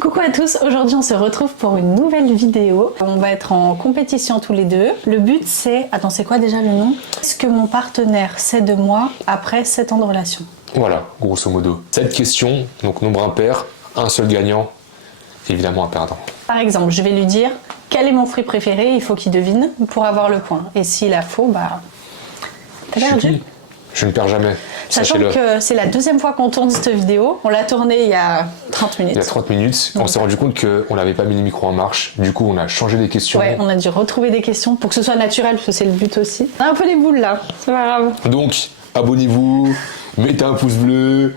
Coucou à tous, aujourd'hui on se retrouve pour une nouvelle vidéo. On va être en compétition tous les deux. Le but c'est... Attends, c'est quoi déjà le nom? Est-ce que mon partenaire sait de moi après 7 ans de relation? Voilà, grosso modo. 7 questions, donc nombre impair, un seul gagnant, évidemment un perdant. Par exemple, je vais lui dire quel est mon fruit préféré, il faut qu'il devine pour avoir le point. Et s'il a faux, bah... T'as perdu. Je ne perds jamais. Sachant que c'est la deuxième fois qu'on tourne cette vidéo. On l'a tournée il y a 30 minutes. Il y a 30 minutes, on s'est rendu compte qu'on n'avait pas mis les micros en marche. Du coup, on a changé les questions. Ouais, on a dû retrouver des questions pour que ce soit naturel, parce que c'est le but aussi. On a un peu les boules là, c'est pas grave. Donc, abonnez-vous, mettez un pouce bleu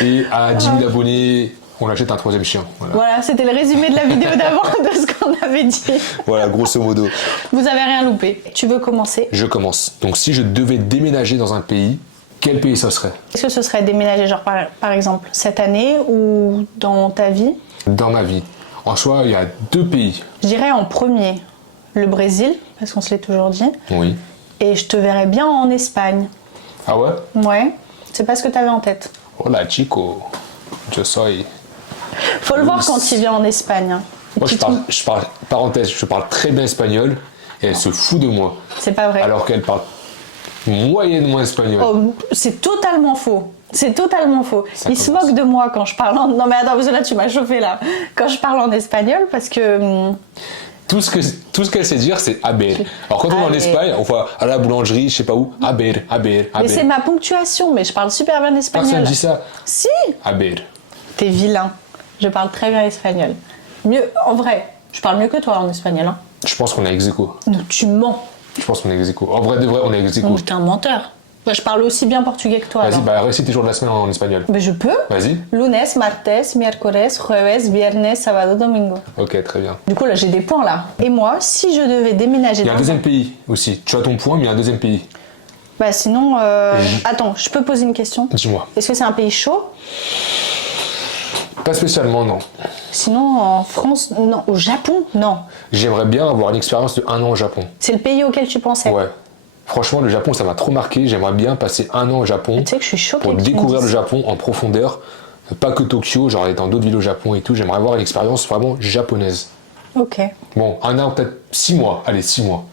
et à 10 000 abonnés, on achète un troisième chien. Voilà, c'était le résumé de la vidéo d'avant de ce qu'on avait dit. Voilà, grosso modo. Vous avez rien loupé. Tu veux commencer? Je commence. Donc, si je devais déménager dans un pays, quel pays ça serait? Est-ce que ce serait déménager genre par exemple cette année ou dans ta vie? Dans ma vie. En soi, il y a 2 pays. Je dirais en premier le Brésil, parce qu'on se l'est toujours dit. Oui. Et je te verrais bien en Espagne. Ah ouais? Ouais, c'est pas ce que t'avais en tête. Hola chico, yo soy... Faut le voir quand il vient en Espagne. Hein. Moi, je parle, parenthèse, je parle très bien espagnol et elle se fout de moi. C'est pas vrai. Alors qu'elle parle moyennement espagnol. Oh, c'est totalement faux. C'est totalement faux. Il se moque de moi quand je parle en... Non mais attends, parce que là tu m'as chauffé là. Quand je parle en espagnol parce que... Tout ce qu'elle sait dire, c'est aber. Alors quand on est en Espagne, on voit à la boulangerie, je sais pas où, aber, aber, aber. Mais c'est ma ponctuation, mais je parle super bien espagnol. Personne dit ça. Si. Aber. T'es vilain. Je parle très bien espagnol. Mieux, en vrai, je parle mieux que toi en espagnol. Hein. Je pense qu'on est ex aequo. Non, tu mens. Je pense qu'on est ex aequo. En vrai de vrai, on est ex aequo. Oh, t'es un menteur. Moi, je parle aussi bien portugais que toi. Vas-y, alors. bah récite tes jours de la semaine en espagnol. Mais je peux. Vas-y. Lunes, martes, miércoles, jueves, viernes, sábado, domingo. Ok, très bien. Du coup, là, j'ai des points là. Et moi, si je devais déménager Il y a un dans deuxième pays aussi. Tu as ton point, mais il y a un deuxième pays. Bah sinon, attends, je peux poser une question? Dis-moi. Est-ce que c'est un pays chaud? Pas spécialement, non. Sinon, en France, non. Au Japon, non. J'aimerais bien avoir une expérience de 1 an au Japon. C'est le pays auquel tu pensais? Ouais. Franchement, le Japon, ça m'a trop marqué. J'aimerais bien passer 1 an au Japon. Tu sais que je suis choquée. Pour que tu me découvrir le dises. Japon en profondeur. Pas que Tokyo, genre aller dans d'autres villes au Japon et tout. J'aimerais avoir une expérience vraiment japonaise. Ok. Bon, 1 an, peut-être 6 mois. Allez, 6 mois.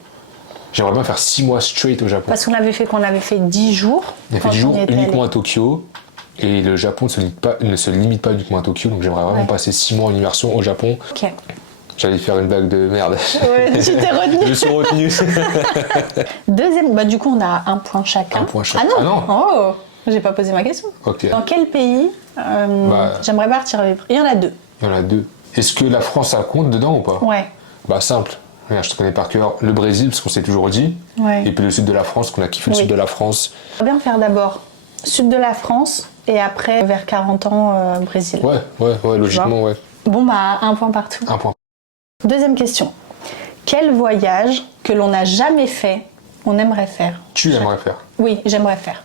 J'aimerais bien faire 6 mois straight au Japon. Parce qu'on avait fait 10 jours. On a fait 10 jours uniquement à Tokyo. Et le Japon ne se limite pas uniquement à Tokyo. Donc j'aimerais vraiment passer 6 mois en immersion au Japon. Ok. J'allais faire une blague de merde. Ouais, tu t'es retenu. Je suis retenu. Deuxième, bah du coup, on a un point chacun. Un point chacun. Ah non, Ah non. Oh, j'ai pas posé ma question. Ok. Dans quel pays j'aimerais partir vivre? Il y en a 2. Il y en a 2. Est-ce que la France, ça compte dedans ou pas? Ouais. Bah simple. Regarde, je te connais par cœur. Le Brésil, parce qu'on s'est toujours dit. Ouais. Et puis le sud de la France, qu'on a kiffé le sud de la France. On va bien faire d'abord sud de la France et après vers 40 ans Brésil. Ouais, logiquement, ouais. Bon bah un point partout. Un point. Deuxième question. Quel voyage que l'on n'a jamais fait, on aimerait faire? Tu aimerais faire? Oui, j'aimerais faire.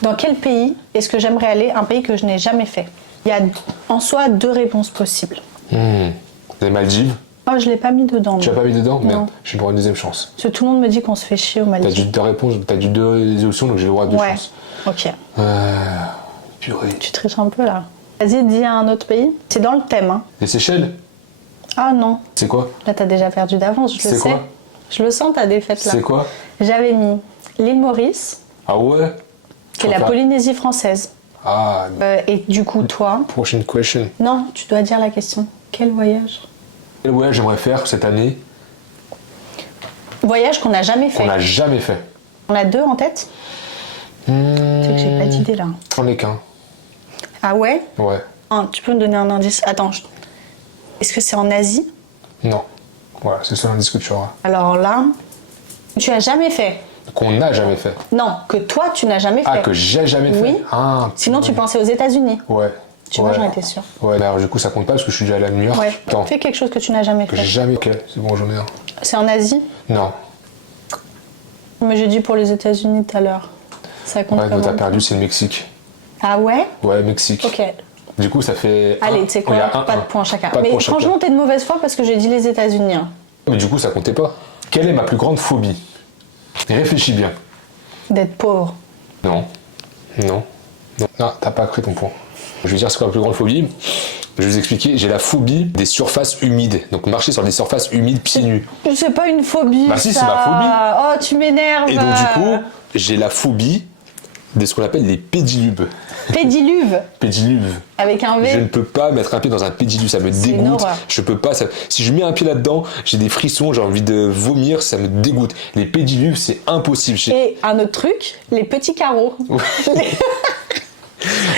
Dans quel pays est-ce que j'aimerais aller? Un pays que je n'ai jamais fait. Il y a en soi 2 réponses possibles. Les Maldives? Oh, je l'ai pas mis dedans. Tu l'as pas mis dedans? Non. Merde, je vais prendre une deuxième chance. Parce que tout le monde me dit qu'on se fait chier au Maldives. T'as du 2 options, donc j'ai le droit à 2 chances. Ok. Purée. Tu triches un peu là. Vas-y, dis un autre pays. C'est dans le thème. Hein. Les Seychelles? Ah non. C'est quoi? Là, t'as déjà perdu d'avance, je le sais. C'est quoi? Je le sens, ta défaite là. C'est quoi? J'avais mis l'île Maurice, Ah ouais? qui est la Polynésie française. Ah, Et du coup, toi... prochaine question. Non, tu dois dire la question. Quel voyage? Quel voyage j'aimerais faire cette année? Voyage qu'on n'a jamais fait. On n'a jamais fait. On a 2 en tête? Tu sais que j'ai pas d'idée là. J'en ai qu'un. Ah ouais? Ouais. Tu peux me donner un indice? Attends. Est-ce que c'est en Asie? Non. Voilà, c'est le seul indice que tu auras. Alors là, tu as jamais fait? Qu'on n'a jamais fait. Non, que toi tu n'as jamais fait. Ah, que j'ai jamais fait? Oui. Ah, Sinon tu pensais aux États-Unis. Ouais. Tu vois, j'en étais sûre. Ouais, alors du coup ça compte pas parce que je suis déjà allé à New York. Ouais. Attends. Fais quelque chose que tu n'as jamais Que fait. j'ai jamais. Ok, c'est bon, j'en ai un. C'est en Asie? Non. Mais j'ai dit pour les États-Unis tout à l'heure. Ça compte Ouais, comment? t'as perdu, c'est le Mexique. Ah ouais? Ouais, Mexique. Ok. Du coup, ça fait. Allez, tu sais quoi? Pas de points chacun. Mais franchement, t'es de mauvaise foi parce que j'ai dit les États-Unis. Hein. Mais du coup, ça comptait pas. Quelle est ma plus grande phobie? Réfléchis bien. D'être pauvre. Non. Non. Non, t'as pas pris ton point. Je vais dire c'est quoi la plus grande phobie. Je vais vous expliquer, j'ai la phobie des surfaces humides. Donc marcher sur des surfaces humides pieds nus. C'est pas une phobie. Bah si, ça. c'est ma phobie. Oh, tu m'énerves. Et donc du coup, j'ai la phobie de ce qu'on appelle les pédilubes. Pédiluve. Pédilubes. Avec un V. Je ne peux pas mettre un pied dans un pédiluve, ça me C'est une dégoûte. horreur. Je peux pas. Si je mets un pied là-dedans, j'ai des frissons, j'ai envie de vomir, ça me dégoûte. Les pédiluves, c'est impossible. Et un autre truc, les petits carreaux.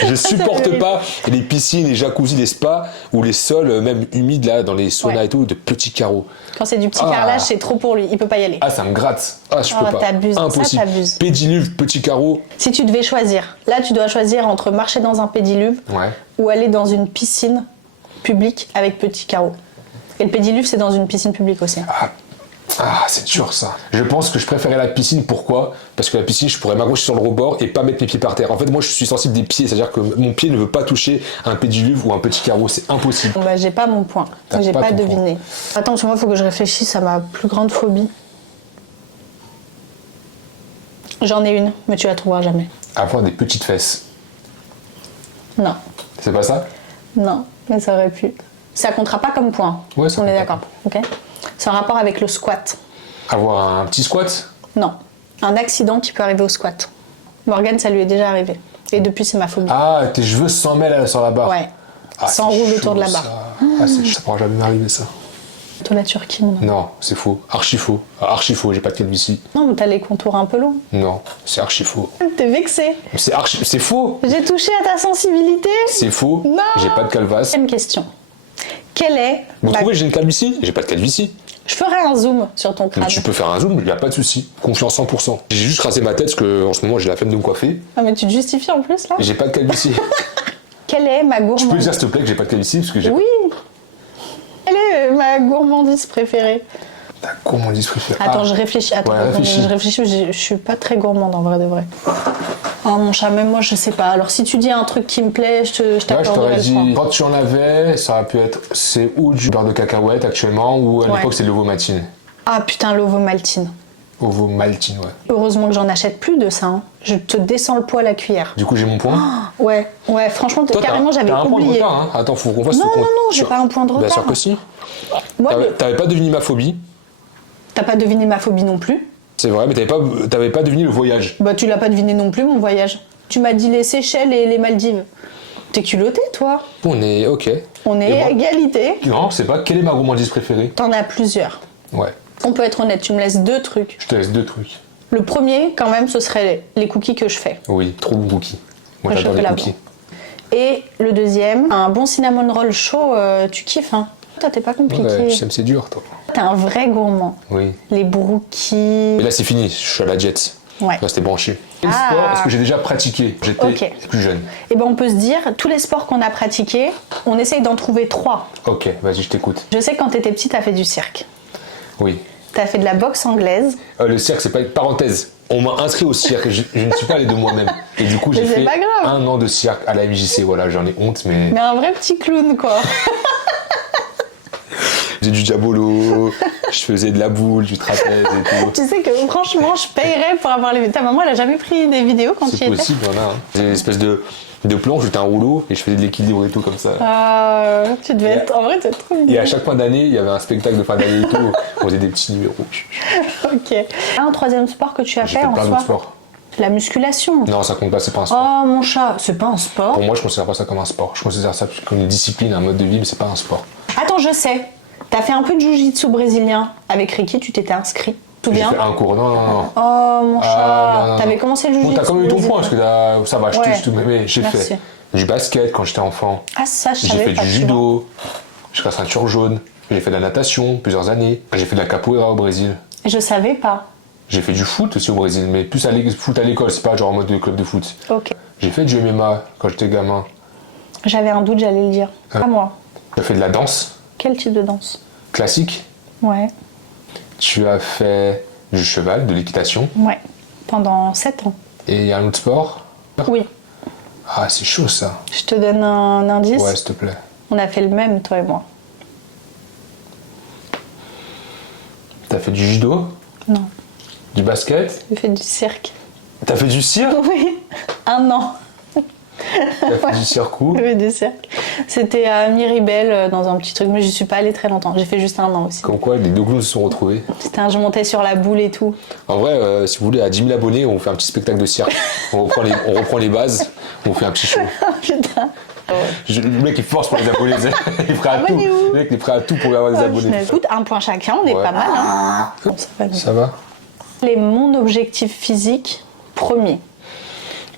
Je supporte horrible. pas les piscines, les jacuzzis, les spas ou les sols, même humides là, dans les saunas Ouais. et tout, de petits carreaux. Quand c'est du petit Ah. carrelage, c'est trop pour lui. Il peut pas y aller. Ah, ça me gratte. Ah, je Oh, peux pas. t'abuses. Ça, Impossible. t'abuses. Pédiluve, petits carreaux. Si tu devais choisir, là, tu dois choisir entre marcher dans un pédiluve Ouais. ou aller dans une piscine publique avec petits carreaux. Et le pédiluve, c'est dans une piscine publique aussi. Ah, c'est dur ça. Je pense que je préférais la piscine. Pourquoi? Parce que la piscine, je pourrais m'accrocher sur le rebord et pas mettre mes pieds par terre. En fait, moi, je suis sensible des pieds. C'est-à-dire que mon pied ne veut pas toucher un pédiluve ou un petit carreau. C'est impossible. Bon, bah, j'ai pas mon point. T'as J'ai pas pas ton deviné. Attends, parce que moi, il faut que je réfléchisse à ma plus grande phobie. J'en ai une, mais tu la trouveras jamais. Avoir des petites fesses. Non, C'est pas ça? non, mais ça aurait pu. Ça comptera pas comme point. Ouais, ça On est compte d'accord, ok? C'est un rapport avec le squat. Avoir un petit squat? Non, un accident qui peut arriver au squat. Morgane, ça lui est déjà arrivé. Et depuis, c'est ma phobie. Ah, tes cheveux se s'en mêlent sur la barre. Ouais. Ah, S'enroule c'est autour de la chaud, barre. Ça, ah, ça pourra jamais m'arriver ça. Toi, la Turquie, mon homme. Non, c'est faux. Archi faux. Ah, archi faux, j'ai pas de calvitie. Non, mais t'as les contours un peu longs. Non, c'est archi faux. T'es vexé. C'est faux. J'ai touché à ta sensibilité. C'est faux. Non. J'ai pas de calvasse. Deuxième question. Quelle est Vous ma- trouvez que j'ai une calvitie? J'ai pas de calvitie. Je ferai un zoom sur ton Mais crâne. tu peux faire un zoom, il y a pas de souci. Confiance 100%. J'ai juste rasé ma tête parce que en ce moment j'ai la flemme de me coiffer. Ah, mais tu te justifies en plus, là. Et j'ai pas de calvitie. Quelle est ma Tu peux gourmandise? dire s'il te plaît que j'ai pas de calvitie parce que j'ai Oui. Quelle est ma gourmandise préférée? ta gourmandise préférée. Attends, Ah. je réfléchis. Attends, Ouais, attends, réfléchis. je réfléchis. Je suis pas très gourmande en vrai de vrai. Oh mon chat, même moi je sais pas. Alors si tu dis un truc qui me plaît, je Ouais, je t'accorderai t'aurais le dit, point. quand tu en avais, ça aurait pu être, c'est ou du beurre de cacahuète actuellement, ou à Ouais. l'époque c'est l'ovomaltine. Ah putain, l'ovomaltine. Ovomaltine, ouais. Heureusement que j'en achète plus de ça. Hein. Je te descends le poids à la cuillère. Du coup j'ai mon point. Ouais, franchement, Toi, carrément j'avais t'as un point de oublié. retard, hein. Attends, faut qu'on fasse Non, ce non, compte. non, j'ai pas un point de Bien retard. sûr que si. Moi, T'avais pas deviné ma phobie, t'as pas deviné ma phobie non plus. c'est vrai, mais t'avais pas deviné le voyage. Bah tu l'as pas deviné non plus mon voyage. Tu m'as dit les Seychelles et les Maldives. T'es culotté toi. On est ok. On est Et moi à égalité. Non, c'est pas. Quelle est ma gourmandise préférée? T'en as plusieurs. Ouais. On peut être honnête, tu me laisses deux trucs. Je te laisse deux trucs. Le premier, quand même, ce serait les cookies que je fais. Oui, trop bon cookie. Moi Le j'adore les chocolat cookies. Et le deuxième, un bon cinnamon roll chaud, tu kiffes, hein. Toi, t'es pas compliqué. Ouais, tu sais, c'est dur, toi. T'es un vrai gourmand. Oui. Les brookies. Mais là c'est fini, je suis à la jet. Ouais. Là c'était branché. Quel Ah. sport est-ce que j'ai déjà pratiqué? J'étais Ok. plus jeune. Et ben on peut se dire, tous les sports qu'on a pratiqués, on essaye d'en trouver 3. Ok, vas-y, je t'écoute. Je sais que quand t'étais petit, t'as fait du cirque. Oui. T'as fait de la boxe anglaise. Le cirque, c'est pas une parenthèse. On m'a inscrit au cirque, je ne suis pas allé de moi-même. Et du coup, j'ai Mais c'est fait pas grave. 1 an de cirque à la MJC. Voilà, j'en ai honte, mais Mais un vrai petit clown, quoi. j'ai du diabolo, je faisais de la boule, du trapèze et tout. Tu sais que franchement, je payerais pour avoir les... Ta maman, elle a jamais pris des vidéos quand tu y C'est étais. possible, voilà. Hein. J'ai une espèce de planche, j'étais un rouleau et je faisais de l'équilibre et tout comme ça. Tu devais être... En vrai, tu es trop Et mignon. à chaque fin d'année, il y avait un spectacle de fin d'année et tout. On faisait des petits numéros. Ok. Un troisième sport que tu as J'ai fait fait en plein soi. d'autres sports. La musculation. Non, ça compte pas, c'est pas un sport. Oh mon chat, c'est pas un sport. Pour moi, je considère pas ça comme un sport. Je considère ça comme une discipline, un mode de vie, mais c'est pas un sport. Attends, je sais. T'as fait un peu de jiu-jitsu brésilien. Avec Ricky, tu t'étais inscrit. Tout J'ai bien. fait un cours, non, non, non. Oh mon chat. Ah, non. T'avais commencé le Bon, jiu-jitsu t'as quand même eu ton point, parce que ça va, je Ouais. touche tout, mais j'ai Merci. fait du basket quand j'étais enfant. Ah ça, je J'ai savais fait pas. du tu vois. judo, jusqu'à ceinture jaune. J'ai fait de la natation plusieurs années. J'ai fait de la capoeira au Brésil. Je savais pas. J'ai fait du foot aussi au Brésil, mais plus foot à l'école, c'est pas genre en mode de club de foot. Ok. J'ai fait du MMA quand j'étais gamin. J'avais un doute, j'allais le dire. Ah. Pas moi. Tu as fait de la danse Quel type de danse? classique. Ouais. Tu as fait du cheval, de l'équitation. Ouais. Pendant 7 ans. Et un autre sport. Oui. Ah, c'est chaud ça. Je te donne un indice. Ouais, s'il te plaît. On a fait le même, toi et moi. T'as fait du judo, Non. du basket. J'ai fait du cirque. T'as fait du cirque. Oui. 1 an. T'as fait du cirque où? J'ai fait du cirque. C'était à Miribel dans un petit truc, mais je suis pas allée très longtemps. J'ai fait juste 1 an aussi. Comme quoi, les deux clowns se sont retrouvés. Je montais sur la boule et tout. En vrai, si vous voulez, à 10 000 abonnés, on fait un petit spectacle de cirque. On reprend les bases, on fait un petit show. Putain. Le mec, il force pour les abonnés. Il est prêt à tout. Abonnez-vous. Le mec, il est prêt à tout pour avoir des abonnés. Écoute, 1 point chacun, on est Ouais. pas mal. Hein. Bon, ça va bien. Ça va? Quel est mon objectif physique premier?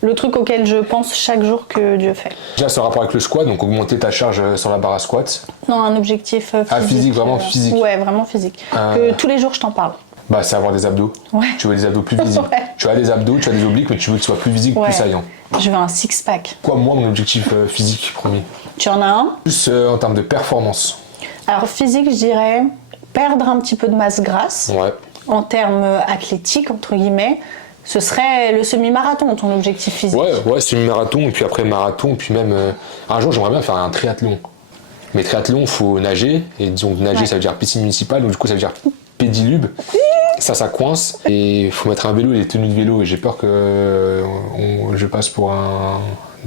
Le truc auquel je pense chaque jour que Dieu fait. Déjà, c'est en rapport avec le squat, donc augmenter ta charge sur la barre à squat. Non, un objectif physique. Ah, physique, vraiment physique. Ouais, vraiment physique. Que tous les jours je t'en parle. Bah, c'est avoir des abdos. Ouais. Tu veux des abdos plus visibles. Ouais. Tu as des abdos, tu as des obliques, mais tu veux que ce soit plus visible, Ouais. plus saillant. Je veux un six-pack. Quoi, moi, mon objectif physique premier? Tu en as un? Plus en termes de performance. Alors physique, je dirais perdre un petit peu de masse grasse. Ouais. En termes athlétiques, entre guillemets, ce serait le semi-marathon, ton objectif physique. Ouais, semi-marathon, et puis après marathon, et puis même. Un jour, j'aimerais bien faire un triathlon. Mais triathlon, il faut nager, et disons que nager, Ouais. ça veut dire piscine municipale, donc du coup, ça veut dire pédilube. Ça coince, et il faut mettre un vélo et des tenues de vélo, et j'ai peur que je passe pour un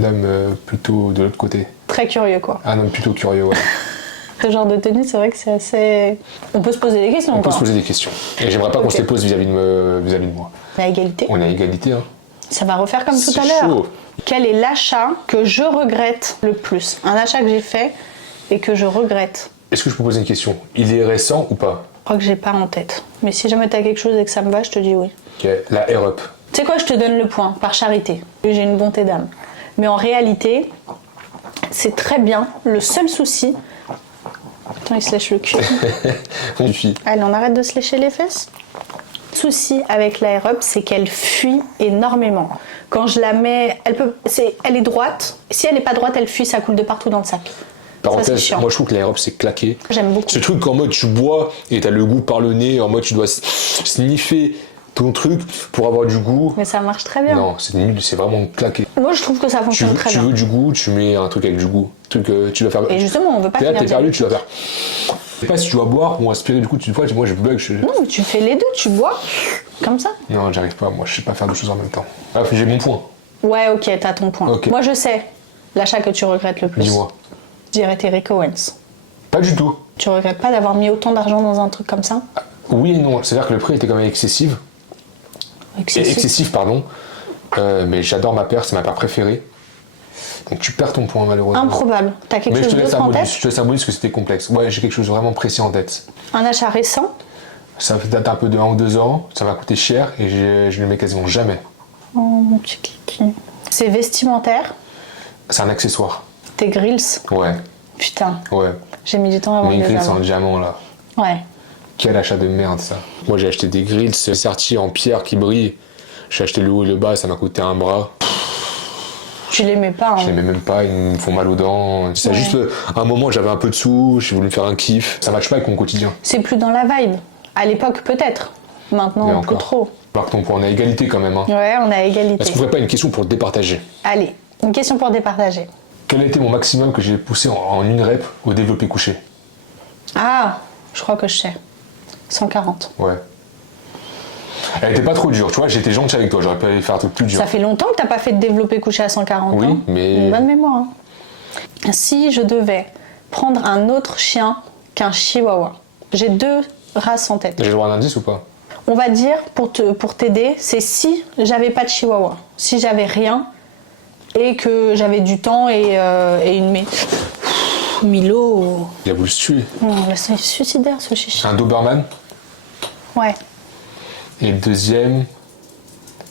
homme plutôt de l'autre côté. Très curieux, quoi. Un homme plutôt curieux, ouais. Ce genre de tenue, c'est vrai que c'est assez... On peut se poser des questions, On peut quoi. se poser des questions. Et j'aimerais pas qu'on Ok. se les pose vis-à-vis de moi. À égalité. On est à égalité, hein. Ça va refaire comme tout C'est à l'heure. chaud. Quel est l'achat que je regrette le plus? Un achat que j'ai fait et que je regrette. Est-ce que je peux poser une question? Il est récent ou pas? Je crois que j'ai pas en tête. Mais si jamais t'as quelque chose et que ça me va, je te dis oui. Ok, la Air Up. Tu sais quoi, je te donne le point, par charité. J'ai une bonté d'âme. Mais en réalité, c'est très bien. Le seul souci... Attends, il se lèche le cul. On suffit. Allez, on arrête de se lécher les fesses. Le souci avec la Air-Up, c'est qu'elle fuit énormément. Quand je la mets, elle est droite. Si elle n'est pas droite, elle fuit, ça coule de partout dans le sac. Ça, c'est Parenthèse, chiant. moi je trouve que la Air Up c'est claqué. J'aime beaucoup. Ce truc en mode tu bois et t'as le goût par le nez, en mode tu dois sniffer ton truc pour avoir du goût. Mais ça marche très bien. Non, c'est nul, c'est vraiment claqué. Moi, je trouve que ça Tu fonctionne veux, très tu bien. veux du goût, tu mets un truc avec du goût. Truc tu dois faire. Et justement, on veut pas T'es là, finir t'es perdu, direct. tu dois faire. Je sais pas si tu dois boire ou aspirer du coup, tu vois, moi je bug. Non, mais tu fais les deux, tu bois comme ça. Non, j'arrive pas, moi je sais pas faire deux choses en même temps. Ah, j'ai mon point. Ouais, ok, t'as ton point. Ok. Moi, je sais l'achat que tu regrettes le plus. Dis-moi. Je dirais tes Rick Owens. Pas du tout. Tu regrettes pas d'avoir mis autant d'argent dans un truc comme ça? Oui et non, c'est-à-dire que le prix était quand même excessif. Excessif, pardon. Mais j'adore ma paire, c'est ma paire préférée. Donc tu perds ton point malheureusement. Improbable. T'as quelque Mais je chose te laisse d'autre un en bonus, tête? je te laisse un bonus parce que c'était complexe. Ouais, j'ai quelque chose de vraiment précis en tête. Un achat récent? Ça date un peu de 1 ou 2 ans, ça m'a coûté cher et je ne le mets quasiment jamais. Oh, mon petit kiki. C'est vestimentaire? C'est un accessoire. Tes grills? Ouais, Putain, ouais. j'ai mis du temps avant de Mes les grilles, c'est avoir. en diamant là. Ouais. Quel achat de merde ça. Moi j'ai acheté des grilles sertis en pierre qui brillent. J'ai acheté le haut et le bas, ça m'a coûté un bras. Tu les mets pas, Je les hein. mets même pas, ils me font mal aux dents. C'est Ouais. juste un moment j'avais un peu de sous, j'ai voulu me faire un kiff. Ça matche pas avec mon quotidien. C'est plus dans la vibe. À l'époque, peut-être. Maintenant, Mais plus encore. trop. Par contre, on est à égalité quand même. Hein. Ouais, on est à égalité. Est-ce qu'on ferait pas une question pour départager? Allez, une question pour départager. Quel a été mon maximum que j'ai poussé en une rep au développé couché? Ah, je crois que je sais. 140. Ouais. Elle était pas trop dure, tu vois, j'étais gentil avec toi, j'aurais pu aller faire un truc plus dur. Ça fait longtemps que t'as pas fait de développé couché à 140. Oui, hein. mais- Une bonne mémoire. Hein. Si je devais prendre un autre chien qu'un chihuahua, j'ai 2 races en tête. J'ai le droit à un indice ou pas? On va dire, pour t'aider, c'est si j'avais pas de chihuahua, si j'avais rien et que j'avais du temps et une Milo. Il a voulu se tuer. C'est suicidaire ce chichi. Un Doberman. Ouais. Et le deuxième,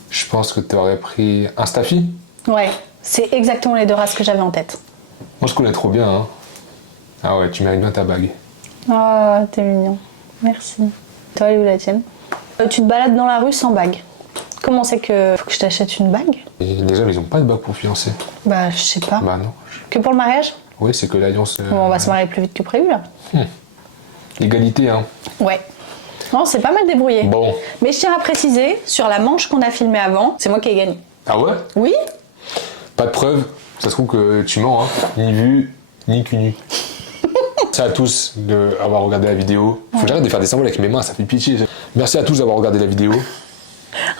je pense que tu aurais pris un Staffy. Ouais, c'est exactement les 2 races que j'avais en tête. Moi je connais trop bien. Hein. Ah ouais, tu mérites bien ta bague. Oh, t'es mignon. Merci. Toi, elle est où la tienne? Tu te balades dans la rue sans bague. Comment c'est que faut que je t'achète une bague? Et les hommes, ils ont pas de bague pour fiancer. Bah, je sais pas. Bah non. Que pour le mariage? Oui, c'est que l'alliance. Bon, on va se marier plus vite que prévu là. L'égalité, hein. Ouais. Non, c'est pas mal débrouillé. Bon. Mais je tiens à préciser, sur la manche qu'on a filmée avant, c'est moi qui ai gagné. Ah ouais? Oui? Pas de preuve. Ça se trouve que tu mens, hein. Ni vu, ni cunu. Merci à tous d'avoir regardé la vidéo. Faut que j'arrête de faire des symboles avec mes mains, ça fait pitié. Merci à tous d'avoir regardé la vidéo.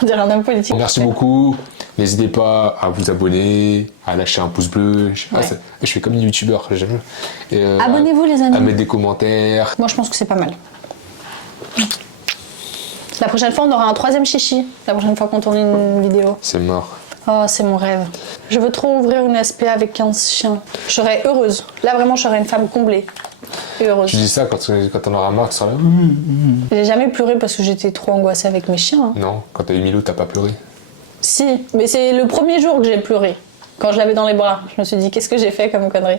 On dirait un homme politique. Merci beaucoup. N'hésitez pas à vous abonner, à lâcher un pouce bleu. Je fais comme une youtubeur, j'aime. Abonnez-vous les amis. À mettre des commentaires. Moi je pense que c'est pas mal. La prochaine fois on aura un 3e chichi. La prochaine fois qu'on tourne une vidéo. C'est mort. Oh c'est mon rêve. Je veux trop ouvrir une SPA avec 15 chiens. Je serais heureuse. Là vraiment je serais une femme comblée. Et heureuse. Tu dis ça quand on aura marre, tu seras là. J'ai jamais pleuré parce que j'étais trop angoissée avec mes chiens. Non, quand t'as eu Milo, t'as pas pleuré. Si, mais c'est le premier jour que j'ai pleuré. Quand je l'avais dans les bras, je me suis dit qu'est-ce que j'ai fait comme connerie.